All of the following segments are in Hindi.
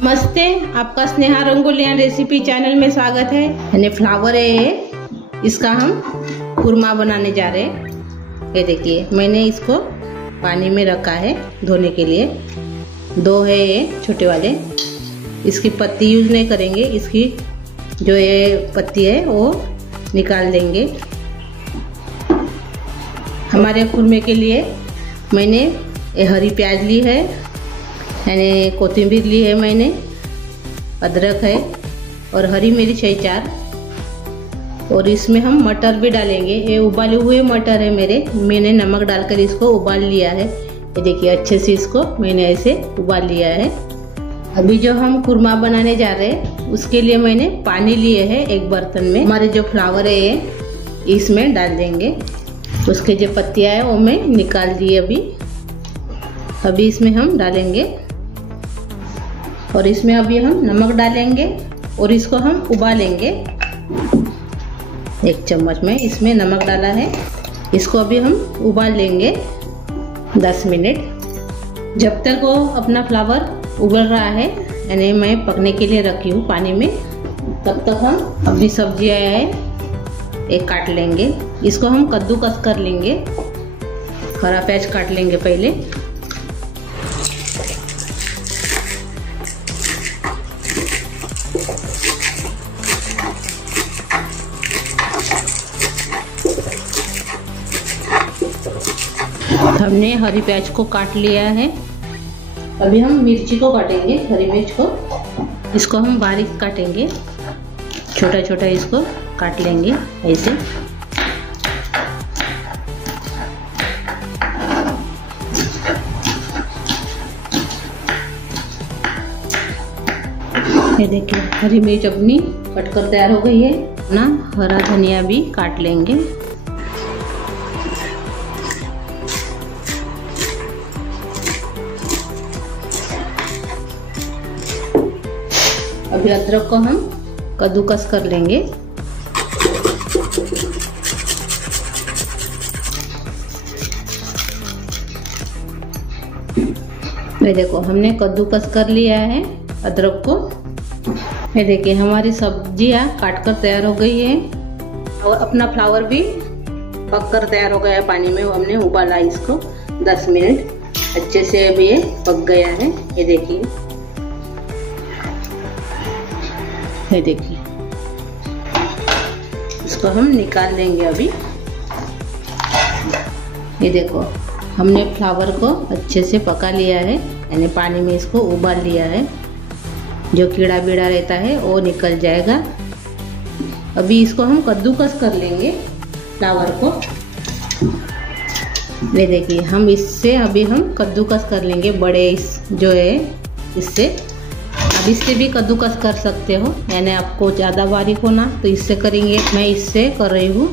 नमस्ते, आपका स्नेहा रंगोलियां रेसिपी चैनल में स्वागत है। यानी फ्लावर है ये, इसका हम कुरमा बनाने जा रहे हैं। ये देखिए, मैंने इसको पानी में रखा है धोने के लिए। दो है ये छोटे वाले। इसकी पत्ती यूज नहीं करेंगे, इसकी जो ये पत्ती है वो निकाल देंगे। हमारे कुरमे के लिए मैंने ये हरी प्याज ली है, यानी कोथिंबीर ली है मैंने, अदरक है और हरी मिर्च है 4। और इसमें हम मटर भी डालेंगे। ये उबाले हुए मटर है मेरे, मैंने नमक डालकर इसको उबाल लिया है। ये देखिए, अच्छे से इसको मैंने ऐसे उबाल लिया है। अभी जो हम कुरमा बनाने जा रहे हैं उसके लिए मैंने पानी लिए है एक बर्तन में। हमारे जो फ्लावर है ये इसमें डाल देंगे। उसके जो पत्तियां है वो मैं निकाल दी अभी इसमें हम डालेंगे। और इसमें अभी हम नमक डालेंगे और इसको हम उबालेंगे। 1 चम्मच में इसमें नमक डाला है। इसको अभी हम उबाल लेंगे 10 मिनट। जब तक वो अपना फ्लावर उबल रहा है, यानी मैं पकने के लिए रखी हूँ पानी में, तब तक हम अपनी सब्जियाँ है एक काट लेंगे। इसको हम कद्दूकस कर लेंगे। हरा प्याज काट लेंगे पहले। हमने हरी प्याज को काट लिया है। अभी हम मिर्ची को काटेंगे, हरी मिर्च को। इसको हम बारीक काटेंगे, छोटा छोटा इसको काट लेंगे ऐसे। ये देखिए, हरी मिर्च अपनी कट कर तैयार हो गई है ना। हरा धनिया भी काट लेंगे। अभी अदरक को हम कद्दूकस कर लेंगे। ये देखो, हमने कद्दूकस कर लिया है अदरक को। ये देखिए, हमारी सब्जियां काट कर तैयार हो गई है और अपना फ्लावर भी पक कर तैयार हो गया है पानी में। हमने उबाला इसको 10 मिनट, अच्छे से अभी ये पक गया है। ये देखिए, ये देखिए, इसको हम निकाल लेंगे अभी। ये देखो, हमने फ्लावर को अच्छे से पका लिया है, यानी पानी में इसको उबाल लिया है। जो कीड़ा बीड़ा रहता है वो निकल जाएगा। अभी इसको हम कद्दूकस कर लेंगे फ्लावर को। ये देखिए, हम इससे अभी हम कद्दूकस कर लेंगे बड़े जो है इससे। अब इससे भी कद्दूकस कर सकते हो, यानी आपको ज़्यादा बारीक होना तो इससे करेंगे। मैं इससे कर रही हूँ।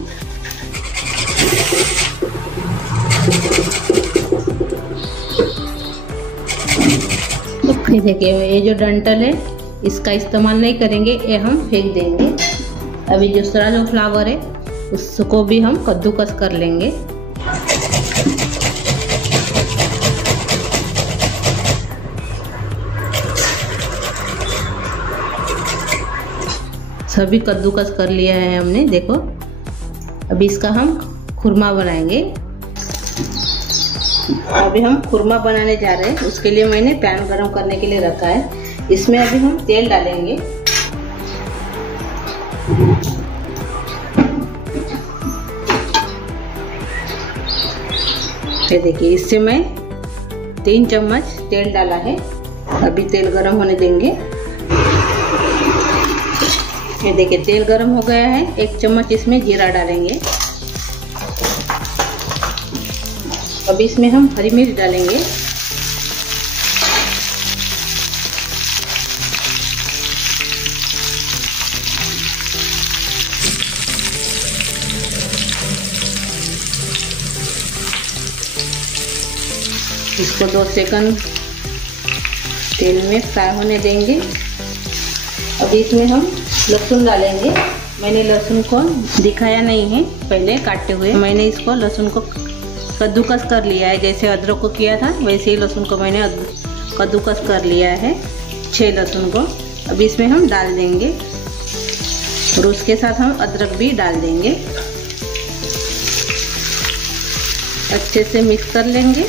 देखिए, ये जो डंठल है इसका इस्तेमाल नहीं करेंगे, ये हम फेंक देंगे। अभी दूसरा जो फ्लावर है उसको भी हम कद्दूकस कर लेंगे। सभी कद्दूकस कर लिया है हमने। देखो, अभी इसका हम खुरमा बनाएंगे। अभी हम खुरमा बनाने जा रहे हैं। उसके लिए मैंने पैन गरम करने के लिए रखा है। इसमें अभी हम तेल डालेंगे। ये देखिए, इससे मैं 3 चम्मच तेल डाला है। अभी तेल गरम होने देंगे। ये देखिए, तेल गरम हो गया है। 1 चम्मच इसमें जीरा डालेंगे। अभी इसमें हम हरी मिर्च डालेंगे। इसको 2 सेकंड तेल में फ्राई होने देंगे। अभी इसमें हम लहसुन डालेंगे। मैंने लहसुन को दिखाया नहीं है पहले काटते हुए। मैंने इसको लहसुन को कद्दूकस कर लिया है। जैसे अदरक को किया था वैसे ही लहसुन को मैंने कद्दूकस कर लिया है। 6 लहसुन को अभी इसमें हम डाल देंगे और उसके साथ हम अदरक भी डाल देंगे। अच्छे से मिक्स कर लेंगे।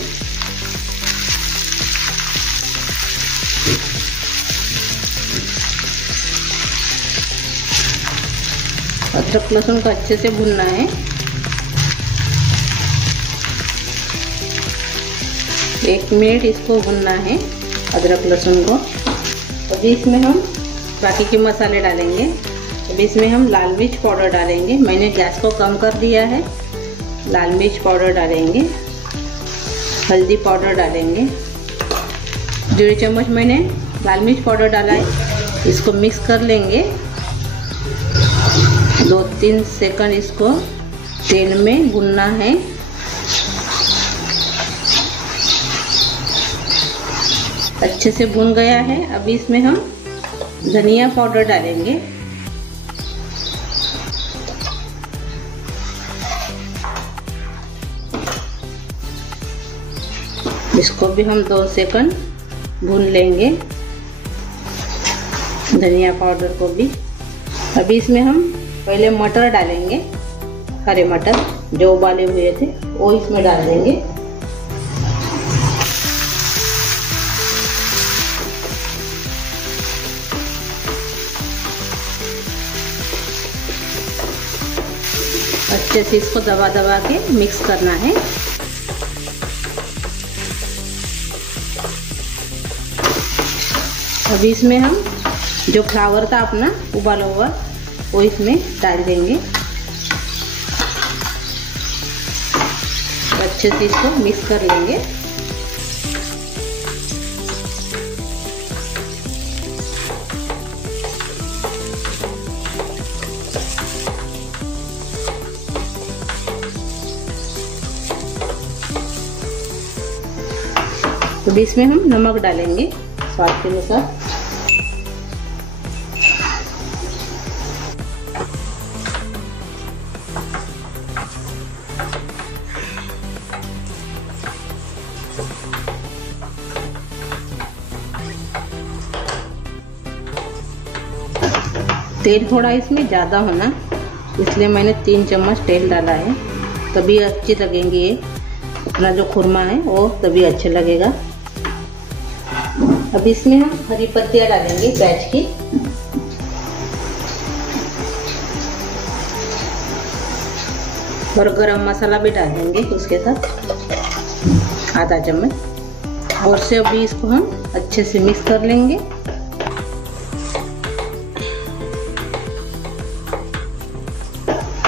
अदरक लहसुन को अच्छे से भूनना है। एक मिनट इसको भूनना है अदरक लहसुन को। अभी इसमें हम बाकी के मसाले डालेंगे। अभी इसमें हम लाल मिर्च पाउडर डालेंगे। मैंने गैस को कम कर दिया है। लाल मिर्च पाउडर डालेंगे, हल्दी पाउडर डालेंगे। 1.5 चम्मच मैंने लाल मिर्च पाउडर डाला है। इसको मिक्स कर लेंगे। 2-3 सेकंड इसको तेल में भूनना है। अच्छे से भून गया है। अभी इसमें हम धनिया पाउडर डालेंगे। इसको भी हम 2 सेकंड भून लेंगे, धनिया पाउडर को भी। अभी इसमें हम पहले मटर डालेंगे, हरे मटर जो उबाले हुए थे वो इसमें डाल देंगे। अच्छे से इसको दबा दबा के मिक्स करना है। अभी इसमें हम जो फ्लावर था अपना उबाला हुआ वो इसमें डाल देंगे। अच्छे से इसको मिक्स कर लेंगे। अभी इसमें हम नमक डालेंगे स्वाद के अनुसार। तेल थोड़ा इसमें ज़्यादा होना, इसलिए मैंने 3 चम्मच तेल डाला है। तभी अच्छी लगेंगी ये, अपना जो खुरमा है वो तभी अच्छा लगेगा। अब इसमें हम हरी पत्तियाँ डालेंगे प्याज की। और गरम मसाला भी डाल देंगे उसके साथ आधा चम्मच। और से अभी इसको हम अच्छे से मिक्स कर लेंगे।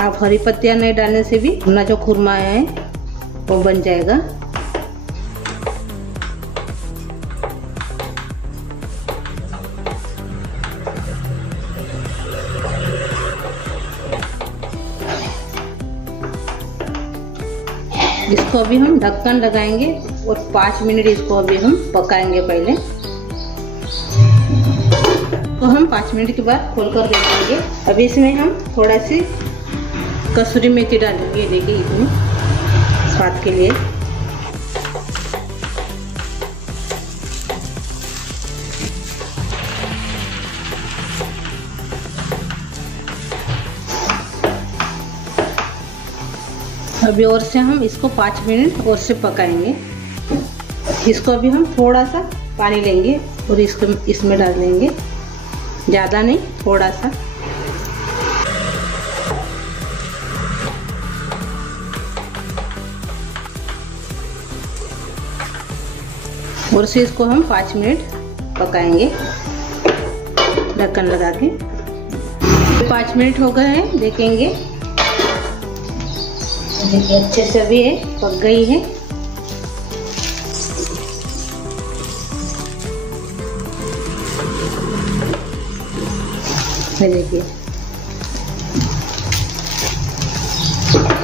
आप हरी पत्तियाँ नहीं डालने से भी अपना जो खुरमा है वो बन जाएगा। इसको अभी हम ढक्कन लगाएंगे और 5 मिनट इसको अभी हम पकाएंगे। पहले तो हम 5 मिनट के बाद खोलकर देखेंगे। अभी इसमें हम थोड़ा सी कसूरी मेथी डालेंगे, देखिए इसमें स्वाद के लिए। अभी और से हम इसको 5 मिनट और से पकाएंगे। इसको अभी हम थोड़ा सा पानी लेंगे और इसको इसमें डाल देंगे, ज़्यादा नहीं, थोड़ा सा। और से इसको हम 5 मिनट पकाएंगे ढक्कन लगा के। 5 मिनट हो गए हैं, देखेंगे। देखिए अच्छे से भी है, पक गई है। देखिए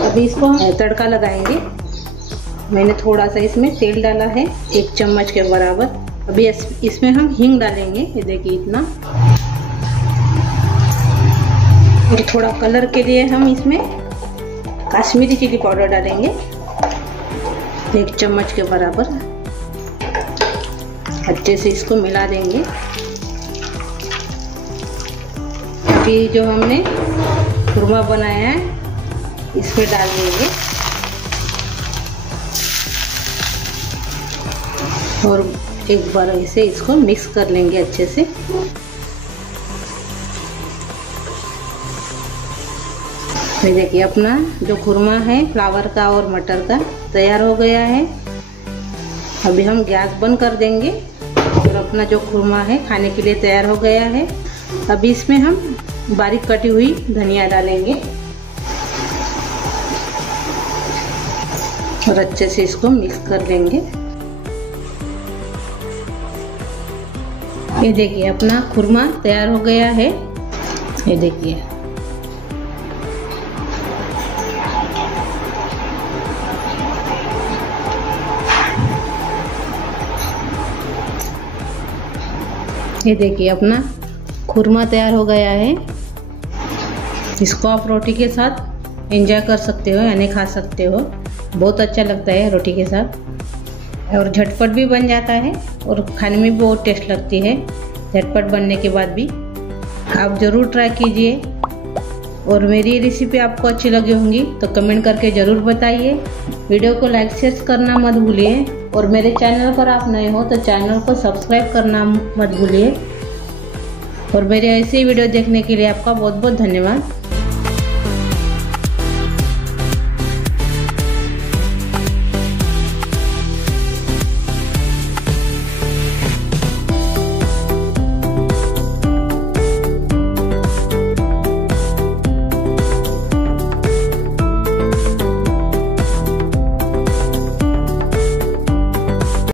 अभी इसको तड़का लगाएंगे। मैंने थोड़ा सा इसमें तेल डाला है, 1 चम्मच के बराबर। अभी इसमें हम हींग डालेंगे, ये देखिए इतना। और थोड़ा कलर के लिए हम इसमें कश्मीरी चिली पाउडर डालेंगे, 1 चम्मच के बराबर। अच्छे से इसको मिला देंगे। अभी जो हमने खुरमा बनाया है इस पे डाल देंगे और एक बार ऐसे इसको मिक्स कर लेंगे अच्छे से। ये देखिए अपना जो खुरमा है फ्लावर का और मटर का तैयार हो गया है। अभी हम गैस बंद कर देंगे और अपना जो खुरमा है खाने के लिए तैयार हो गया है। अभी इसमें हम बारीक कटी हुई धनिया डालेंगे और अच्छे से इसको मिक्स कर लेंगे। ये देखिए अपना खुरमा तैयार हो गया है। ये देखिए अपना खुरमा तैयार हो गया है। इसको आप रोटी के साथ एंजॉय कर सकते हो यानी खा सकते हो। बहुत अच्छा लगता है रोटी के साथ और झटपट भी बन जाता है और खाने में भी बहुत टेस्ट लगती है। झटपट बनने के बाद भी आप ज़रूर ट्राई कीजिए और मेरी ये रेसिपी आपको अच्छी लगी होंगी तो कमेंट करके ज़रूर बताइए। वीडियो को लाइक शेयर करना मत भूलिए और मेरे चैनल पर आप नए हो तो चैनल को सब्सक्राइब करना मत भूलिए। और मेरे ऐसे वीडियो देखने के लिए आपका बहुत बहुत धन्यवाद।